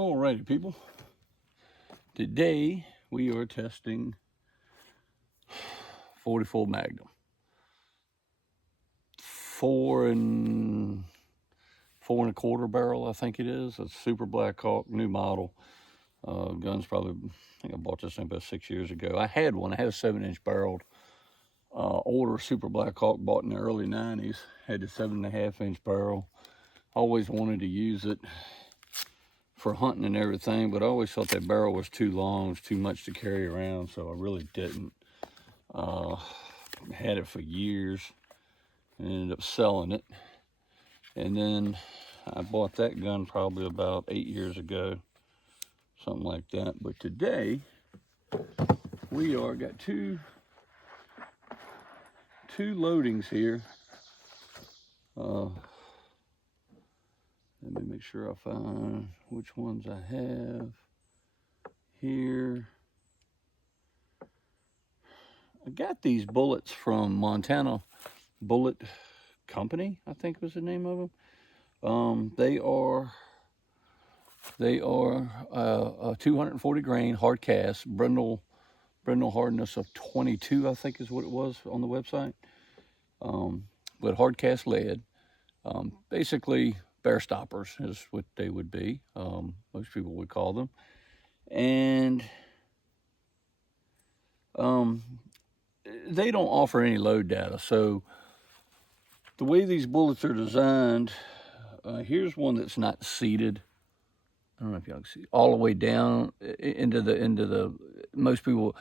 Alrighty, people. Today we are testing 44 Magnum. 4 1/4 barrel, I think it is. It's Super Black Hawk, new model. Gun's probably, I think I bought this thing about 6 years ago. I had one. I had a 7-inch barreled older Super Black Hawk, bought in the early 90s. Had a 7.5-inch barrel. Always wanted to use it for hunting and everything, but I always thought that barrel was too long, it was too much to carry around, so I really didn't. Had it for years and ended up selling it. And then I bought that gun probably about 8 years ago, something like that. But today we got two loadings here. Let me make sure I find which ones I have here. I got these bullets from Montana Bullet Company, I think was the name of them. They are a 240 grain hard cast, Brindle hardness of 22, I think is what it was on the website. But hard cast lead. Basically, bear stoppers is what they would be. Most people would call them. And they don't offer any load data. So the way these bullets are designed, here's one that's not seated. I don't know if y'all can see all the way down into the most people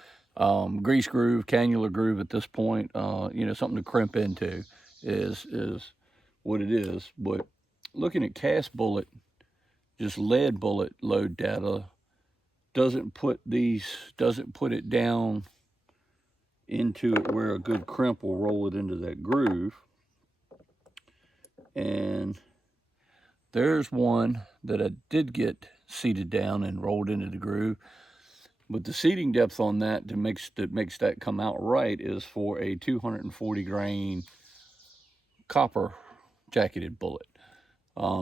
grease groove, cannula groove at this point. Something to crimp into is what it is. But looking at cast bullet, just lead bullet load data doesn't put it down into it where a good crimp will roll it into that groove. And there's one that I did get seated down and rolled into the groove, but the seating depth on that that makes that come out right is for a 240 grain copper jacketed bullet.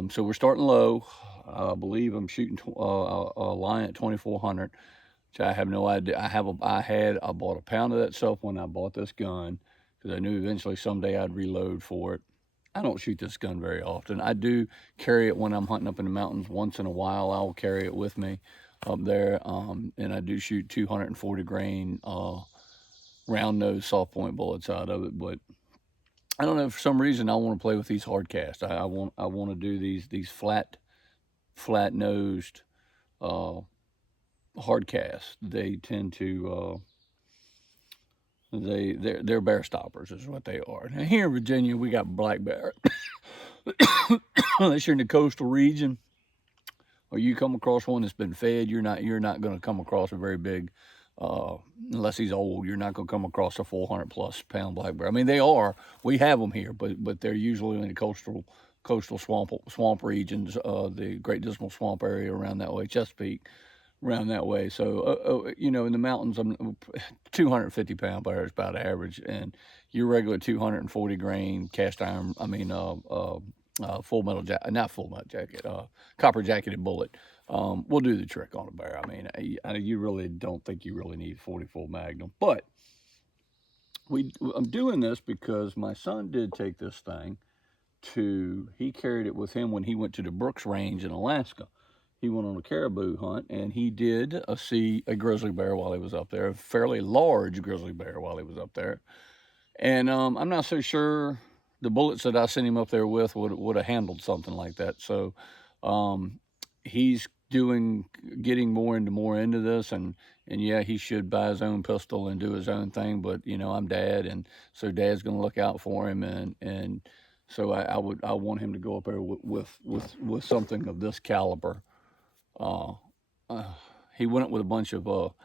So we're starting low. I believe I'm shooting a line at 2400, which I have no idea. I bought a pound of that stuff when I bought this gun because I knew eventually someday I'd reload for it. I don't shoot this gun very often. I do carry it when I'm hunting up in the mountains. Once in a while, I'll carry it with me up there. And I do shoot 240 grain round nose soft point bullets out of it. But I don't know, for some reason I want to play with these hard cast. I want to do these flat nosed hard cast. They tend to they're bear stoppers is what they are. Now here in Virginia we got black bear. Unless you're in the coastal region or you come across one that's been fed, you're not going to come across a very big, unless he's old, you're not going to come across a 400+ pound black bear. I mean, we have them here, but they're usually in the coastal swamp regions, the Great Dismal Swamp area around that way, Chesapeake, around that way. So, in the mountains, 250 pound bear is about average, and your regular 240 grain cast iron, full metal jacket, not full metal jacket, copper jacketed bullet will do the trick on a bear. I mean, you really don't think you really need 44 Magnum, but I'm doing this because my son did take this thing he carried it with him when he went to the Brooks Range in Alaska. He went on a caribou hunt, and he did see a grizzly bear while he was up there, a fairly large grizzly bear while he was up there. And I'm not so sure the bullets that I sent him up there with would have handled something like that. So he's getting more into this, and yeah, he should buy his own pistol and do his own thing. But I'm dad, and so dad's going to look out for him, and so I want him to go up there with something of this caliber. He went up with a bunch of our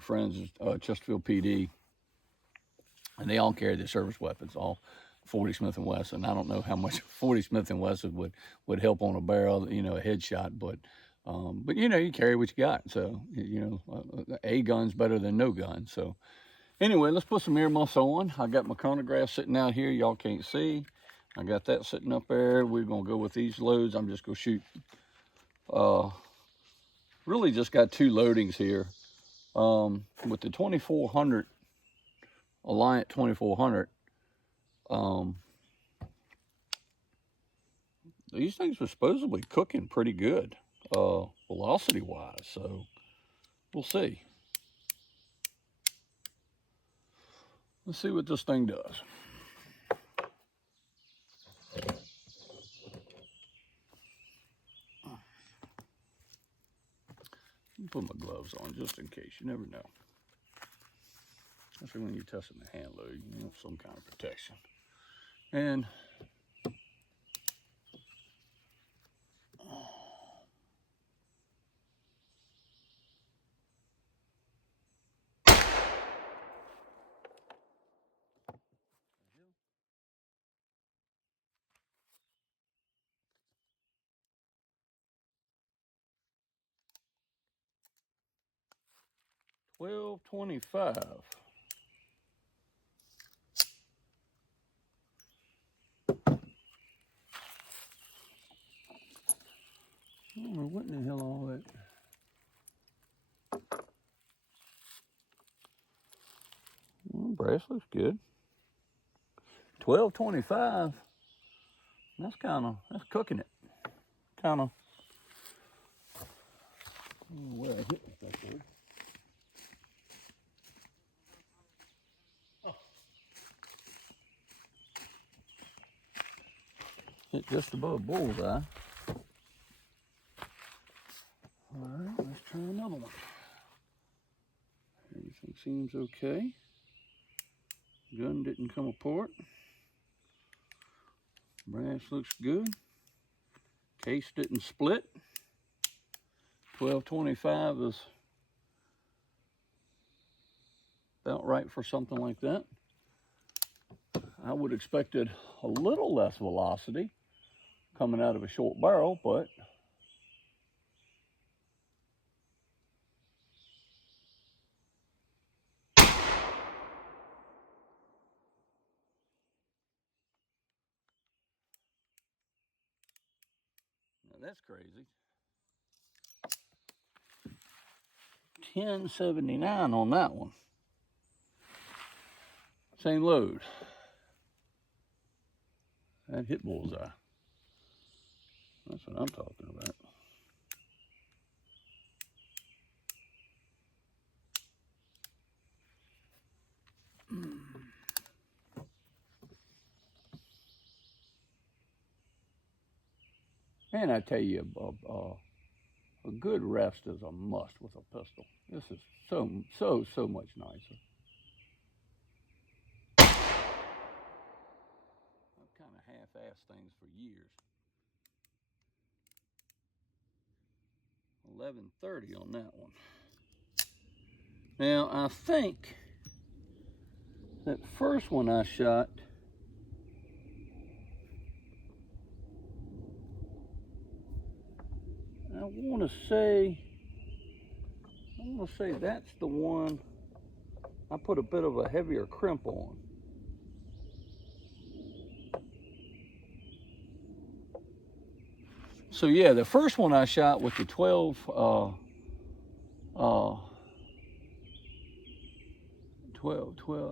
friends, Chesterfield PD, and they all carried their service weapons, all 40 Smith & Wesson. I don't know how much 40 Smith & Wesson would help on a barrel, a headshot, but you carry what you got. So, a gun's better than no gun. So anyway, let's put some earmuffs on. I got my chronograph sitting out here. Y'all can't see. I got that sitting up there. We're going to go with these loads. I'm just going to shoot Really just got two loadings here. With the 2400, Alliant 2400, these things were supposedly cooking pretty good, velocity wise. So we'll see. Let's see what this thing does. Put my gloves on just in case. You never know. Especially when you're testing the hand load, you want some kind of protection. And $12.25. I don't know what in the hell all that. Well, brass looks good. $12.25. That's cooking it. Kind of. Where I hit with that word. Hit just above bullseye. All right, let's try another one. Everything seems okay. Gun didn't come apart. Brass looks good. Case didn't split. $12.25 is about right for something like that. I would expected a little less velocity coming out of a short barrel, but now that's crazy. 1079 on that one. Same load. That hit bullseye. That's what I'm talking about. And I tell you, a good rest is a must with a pistol. This is so much nicer. I've kind of half-assed things for years. 1130 on that one. Now I think that first one I shot, I want to say that's the one I put a bit of a heavier crimp on. So yeah, the first one I shot with the 12, 12,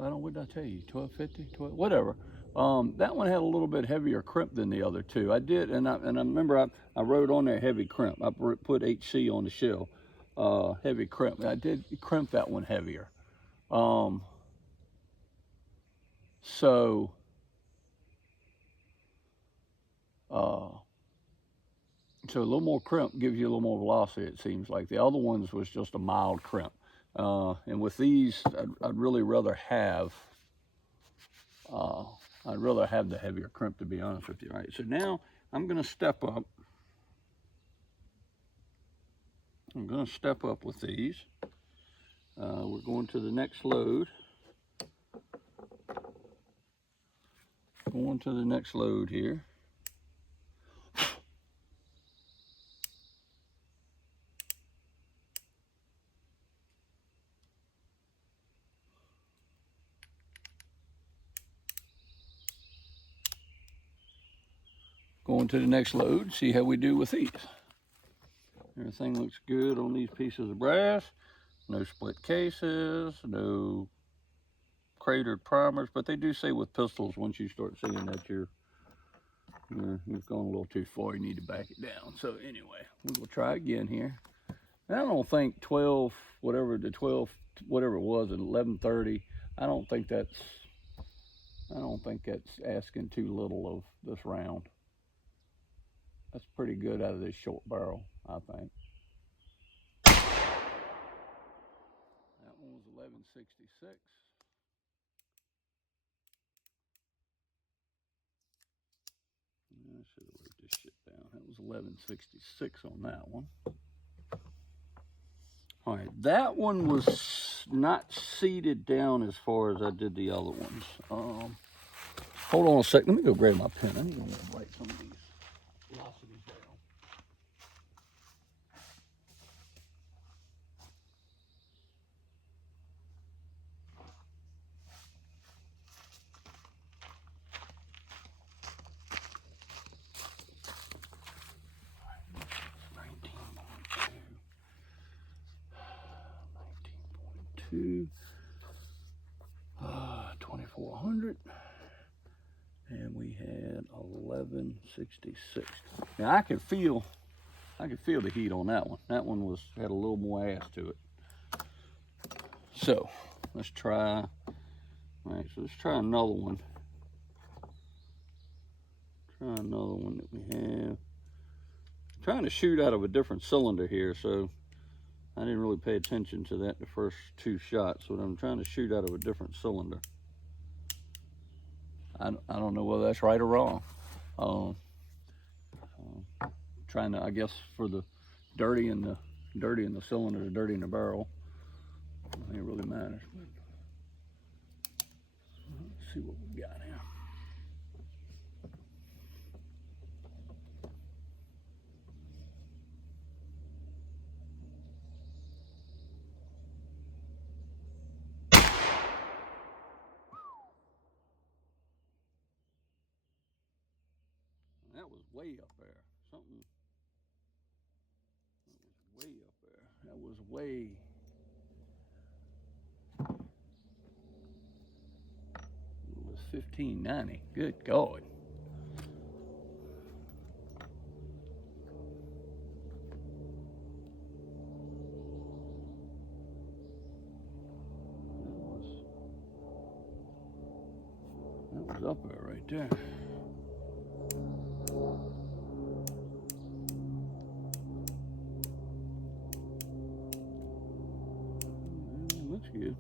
I don't, what did I tell you, 1250, 12, whatever. That one had a little bit heavier crimp than the other two. I did, and I remember I wrote on there heavy crimp. I put HC on the shell, heavy crimp. I did crimp that one heavier. So a little more crimp gives you a little more velocity, it seems like. The other ones was just a mild crimp. And with these, I'd really rather have, the heavier crimp, to be honest with you. All right, so now I'm gonna step up. I'm gonna step up with these. We're going to the next load. Going to the next load here. Going to the next load, see how we do with these. Everything looks good on these pieces of brass. No split cases, no cratered primers, but they do say with pistols, once you start seeing that you've gone a little too far, you need to back it down. So anyway, we will try again here. And I don't think 12, whatever it was at 11:30, I don't think that's asking too little of this round. That's pretty good out of this short barrel, I think. That one was 1166. I should have wrote this shit down. That was 1166 on that one. All right, that one was not seated down as far as I did the other ones. Hold on a second. Let me go grab my pen. I need to write some of these velocities down. To 2400, and we had 1166. Now I can feel the heat on that one. That one had a little more ass to it. So let's try. All right, so let's try another one. Try another one that we have. I'm trying to shoot out of a different cylinder here, so I didn't really pay attention to that the first two shots, but I'm trying to shoot out of a different cylinder. I don't know whether that's right or wrong. Trying to, I guess, for the dirty in the cylinder, the dirty in the barrel. I don't think it really matters. But let's see what we got here. That was way up there. Something. That was way up there. That was way. It was 1590. Good God. That was up there right there. Looks good.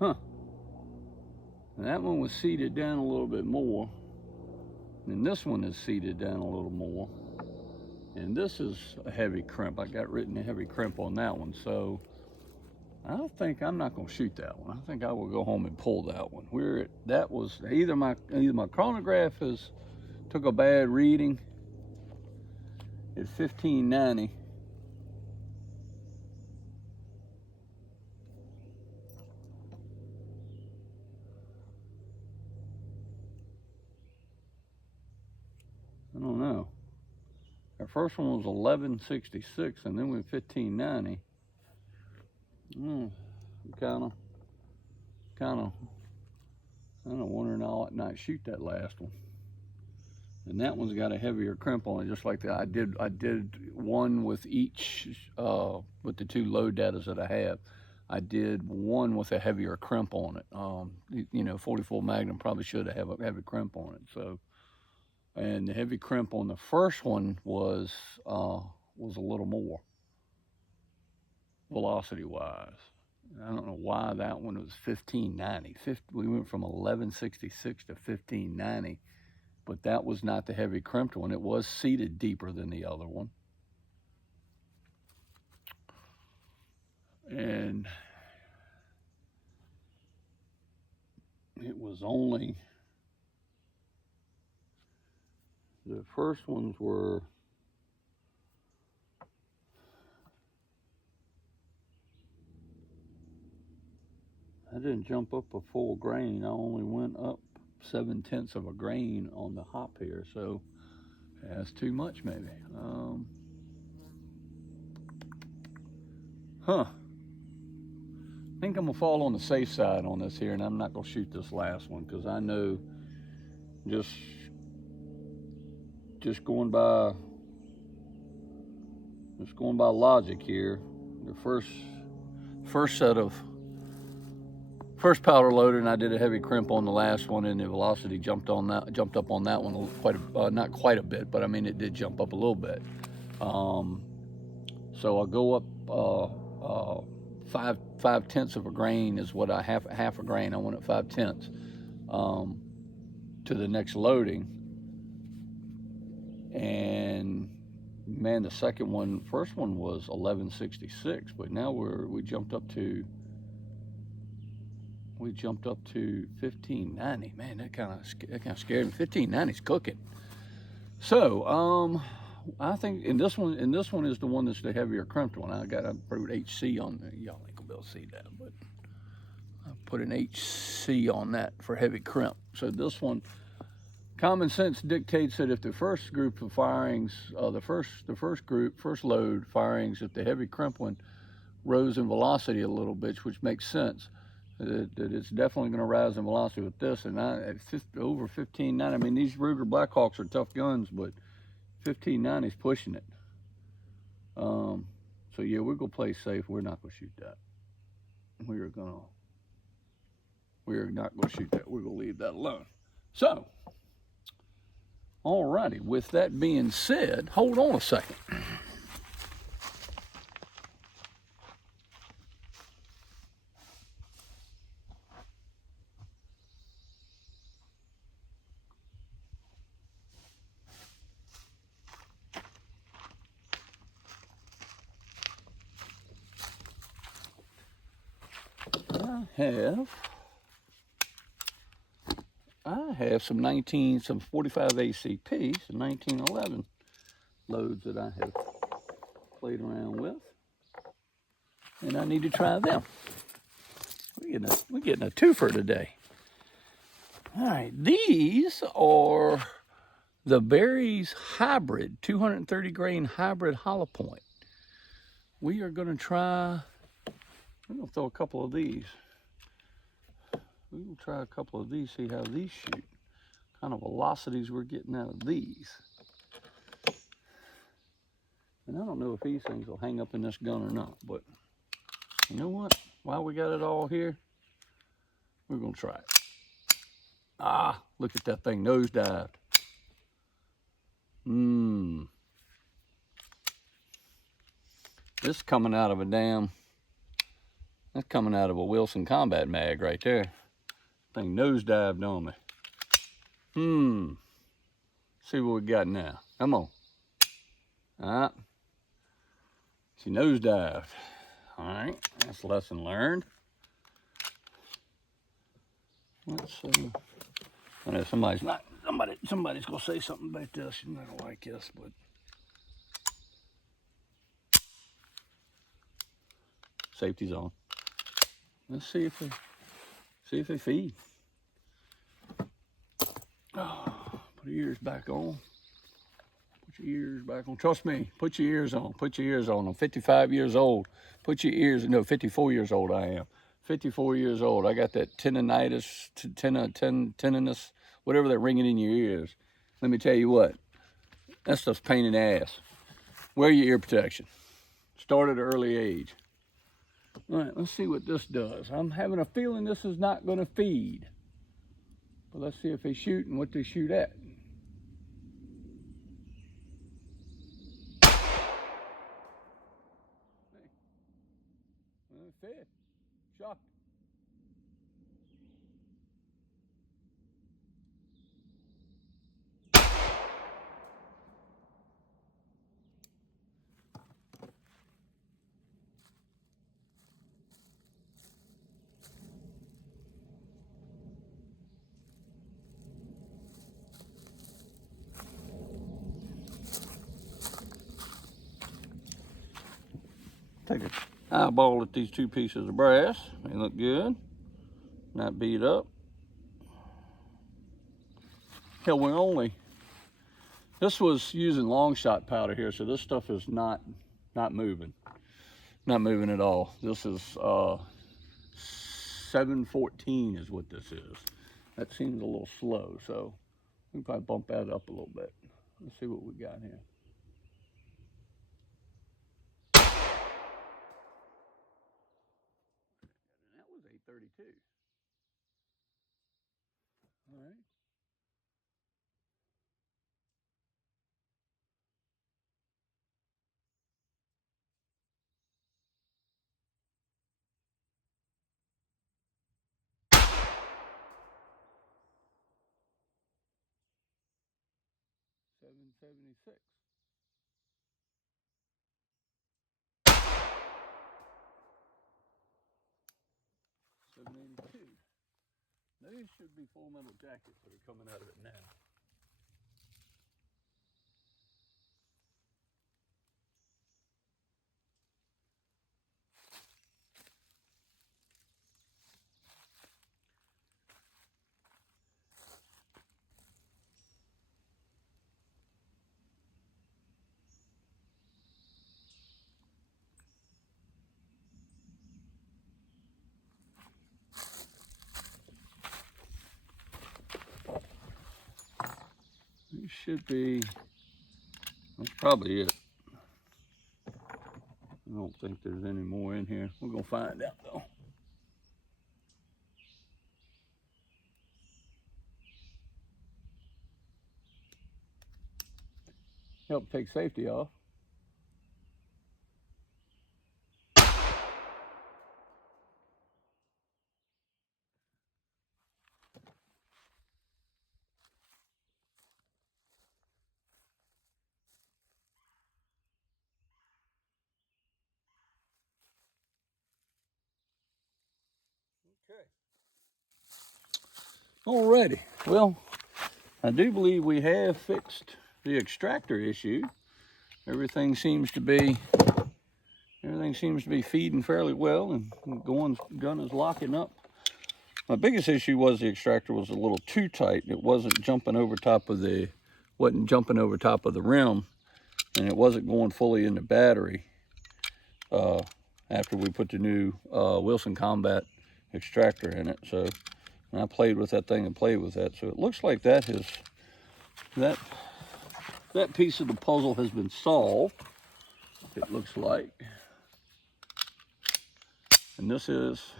Huh. And that one was seated down a little bit more. And this one is seated down a little more. And this is a heavy crimp. I got written a heavy crimp on that one. So I think I'm not going to shoot that one. I think I will go home and pull that one. That was either my chronograph took a bad reading at 1590. I don't know. Our first one was 1166, and then we went 1590. Kind of wondering I ought not shoot that last one. And that one's got a heavier crimp on it, just like that. I did one with each, with the two load datas that I have. I did one with a heavier crimp on it. You know, 44 Magnum probably should have a heavy crimp on it. So, and the heavy crimp on the first one was a little more velocity wise. I don't know why that one was 1590. We went from 1166 to 1590. But that was not the heavy crimped one. It was seated deeper than the other one. And it was only, the first ones were, I didn't jump up a full grain. I only went up 7/10 of a grain on the hop here, so that's too much maybe. I think I'm gonna fall on the safe side on this here, and I'm not gonna shoot this last one because I know just going by logic here, the first powder loader, and I did a heavy crimp on the last one, and the velocity jumped up on that one not quite a bit, but I mean it did jump up a little bit. So I'll go up 5/10 of a grain is what half a grain. I went at 5/10 to the next loading, and man, the first one was 1166, but now we jumped up to 1590. Man, that kind of scared me. 1590's cooking. So I think in this one is the one that's the heavier crimped one. I put HC on there. Y'all ain't gonna be able to see that, but I put an HC on that for heavy crimp. So this one, common sense dictates that if the first group of firings, the first load firings, if the heavy crimp one rose in velocity a little bit, which makes sense, that it's definitely going to rise in velocity with this. And over 1590, I mean, these Ruger Blackhawks are tough guns, but 1590 is pushing it. So yeah, we're gonna play safe. We're not gonna shoot that. We are not gonna shoot that. We're gonna leave that alone. So, alrighty. With that being said, hold on a second. I have some 45 ACP, some 1911 loads that I have played around with, and I need to try them. We're getting a twofer today. All right, these are the Berries Hybrid 230 grain hybrid hollow point. We are going to try. I'm going to throw a couple of these. We will try a couple of these, see how these shoot. Kind of velocities we're getting out of these. And I don't know if these things will hang up in this gun or not, but you know what? While we got it all here, we're gonna try it. Ah, look at that thing nosedived. This is coming out of that's coming out of a Wilson Combat Mag right there. Thing nosedived on me. See what we got now. Come on. Alright. She nosedived. Alright, that's a lesson learned. Let's see. I know somebody's gonna say something about this. You're not gonna like this, but safety's on. Let's see if they feed. Put your ears back on. Put your ears back on. Trust me, put your ears on. Put your ears on. I'm 55 years old. Put your ears, no, 54 years old I am. 54 years old. I got that tinnitus, whatever that ringing in your ears. Let me tell you what, that stuff's pain in the ass. Wear your ear protection. Start at an early age. All right, let's see what this does. I'm having a feeling this is not going to feed. But let's see if they shoot and what they shoot at. Fed. Shocked. Take an eyeball at these two pieces of brass. They look good. Not beat up. Hell, this was using long shot powder here, so this stuff is not moving. Not moving at all. This is 714 is what this is. That seems a little slow, so we can probably bump that up a little bit. Let's see what we got here. And that was 832. All right. $776. $782. These should be full metal jackets that are coming out of it now. These should be, that's probably it. I don't think there's any more in here. We're gonna find out though. Help take safety off. Okay. Alrighty. Well, I do believe we have fixed the extractor issue. Everything seems to be feeding fairly well, and gun is locking up. My biggest issue was the extractor was a little too tight. It wasn't jumping over top of the rim, and it wasn't going fully in the battery after we put the new Wilson Combat extractor in it. So, and I played with that thing and played with that. So it looks like that piece of the puzzle has been solved. It looks like. And this is,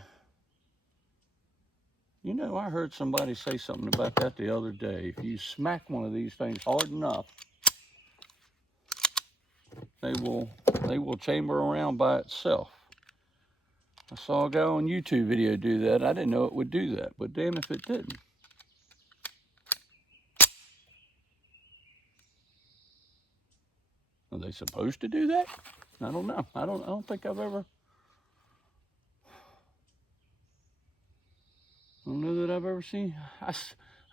you know, I heard somebody say something about that the other day. If you smack one of these things hard enough, they will chamber around by itself. I saw a guy on YouTube video do that. I didn't know it would do that, but damn if it didn't. Are they supposed to do that? I don't know. I don't think I've ever. I don't know that I've ever seen. I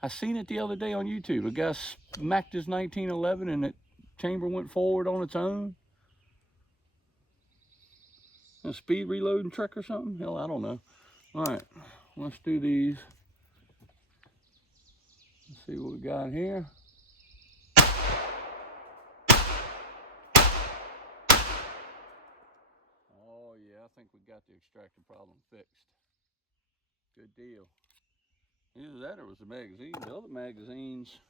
seen it the other day on YouTube. A guy smacked his 1911 and the chamber went forward on its own. A speed reloading trick or something? Hell, I don't know. All right, let's do these. Let's see what we got here. Oh yeah, I think we got the extractor problem fixed. Good deal. Either that or it was the magazine. The other magazines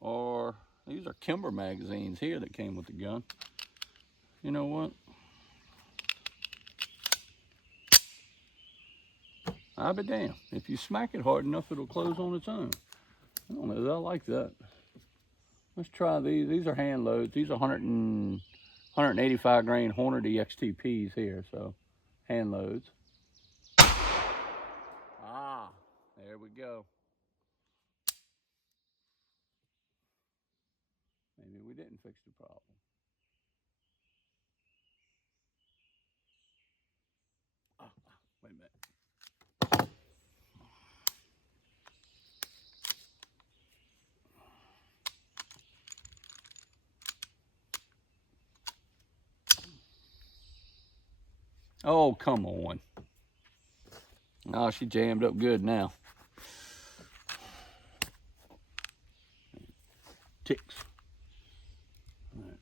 are, these are Kimber magazines here that came with the gun. You know what? I'll be damned. If you smack it hard enough, it'll close on its own. I don't know, I like that. Let's try these. These are hand loads. These are 185 grain Hornady XTPs here, so hand loads. Ah, there we go. Maybe we didn't fix the problem. Wait a minute. Oh, come on. Oh, she jammed up good now. ticks. All right.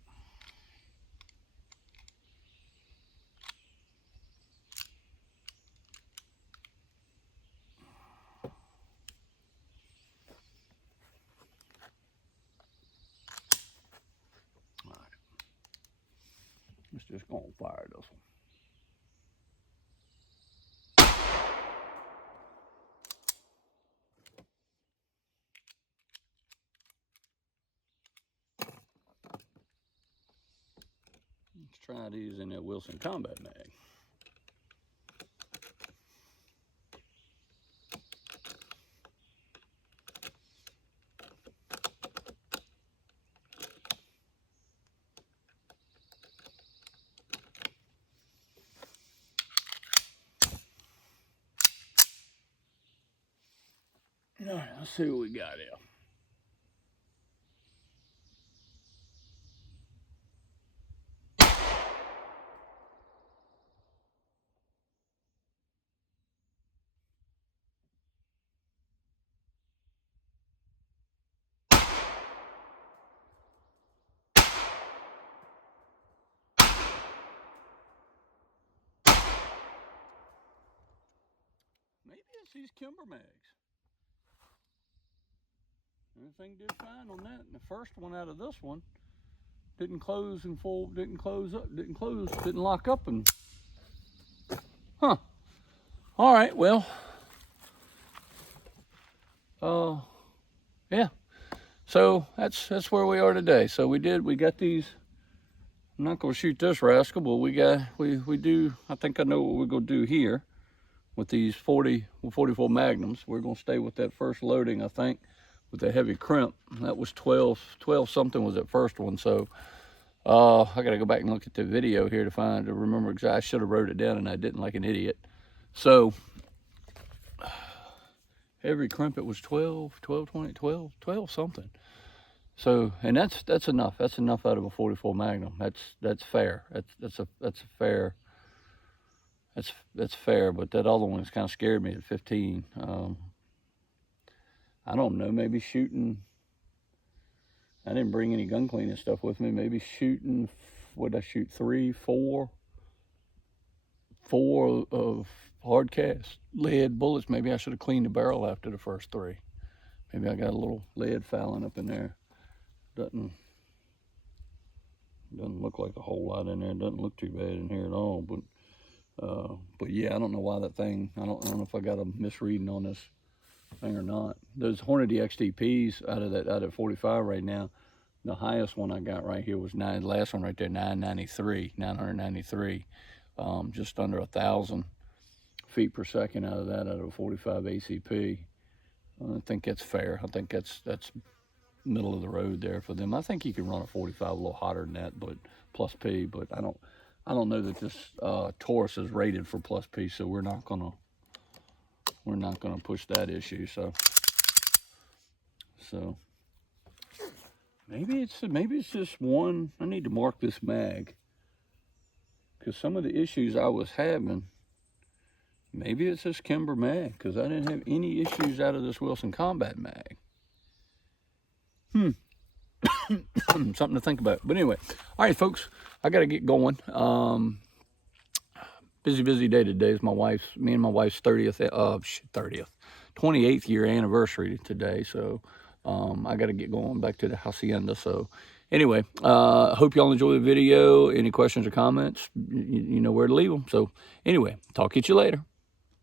All right. Let's just go and fire this one. Let's try these in that Wilson Combat mag. All right, let's see what we got here. Maybe it's these Kimber mags. Everything did fine on that. And the first one out of this one didn't close and fold, didn't close up, didn't lock up, and huh. All right, well, yeah. So that's where we are today. So we got these. I'm not gonna shoot this rascal, but we do. I think I know what we're gonna do here with these 44 Magnums. We're gonna stay with that first loading, I think, with the heavy crimp. That was 12 something was that first one. So I gotta go back and look at the video here to remember exactly. I should have wrote it down and I didn't, like an idiot. So heavy crimp, it was 12 something. So, and that's enough. That's enough out of a 44 Magnum. That's fair. That's fair. That's fair. But that other one has kind of scared me at 15. I don't know. Maybe shooting. I didn't bring any gun cleaning stuff with me. Maybe shooting. What did I shoot? 4 of hard cast lead bullets. Maybe I should have cleaned the barrel after the first 3. Maybe I got a little lead fouling up in there. Doesn't look like a whole lot in there. Doesn't look too bad in here at all. But yeah, I don't know why that thing. I don't know if I got a misreading on this thing or not. Those Hornady XTPs out of 45 right now. The highest one I got right here was last one right there, 993, just under 1,000 feet per second out of that, out of a 45 ACP. I think that's fair. I think that's middle of the road there for them. I think you can run a 45 a little hotter than that, but plus P. But I don't know that this Taurus is rated for plus P, so we're not gonna push that issue. So maybe it's just one. I need to mark this mag because some of the issues I was having. Maybe it's this Kimber mag because I didn't have any issues out of this Wilson Combat mag. Something to think about. But anyway, all right, folks, I got to get going. Busy day today. It's me and my wife's 28th year anniversary today. So I got to get going back to the hacienda. So anyway, hope y'all enjoy the video. Any questions or comments, you know where to leave them. So anyway, talk to you later.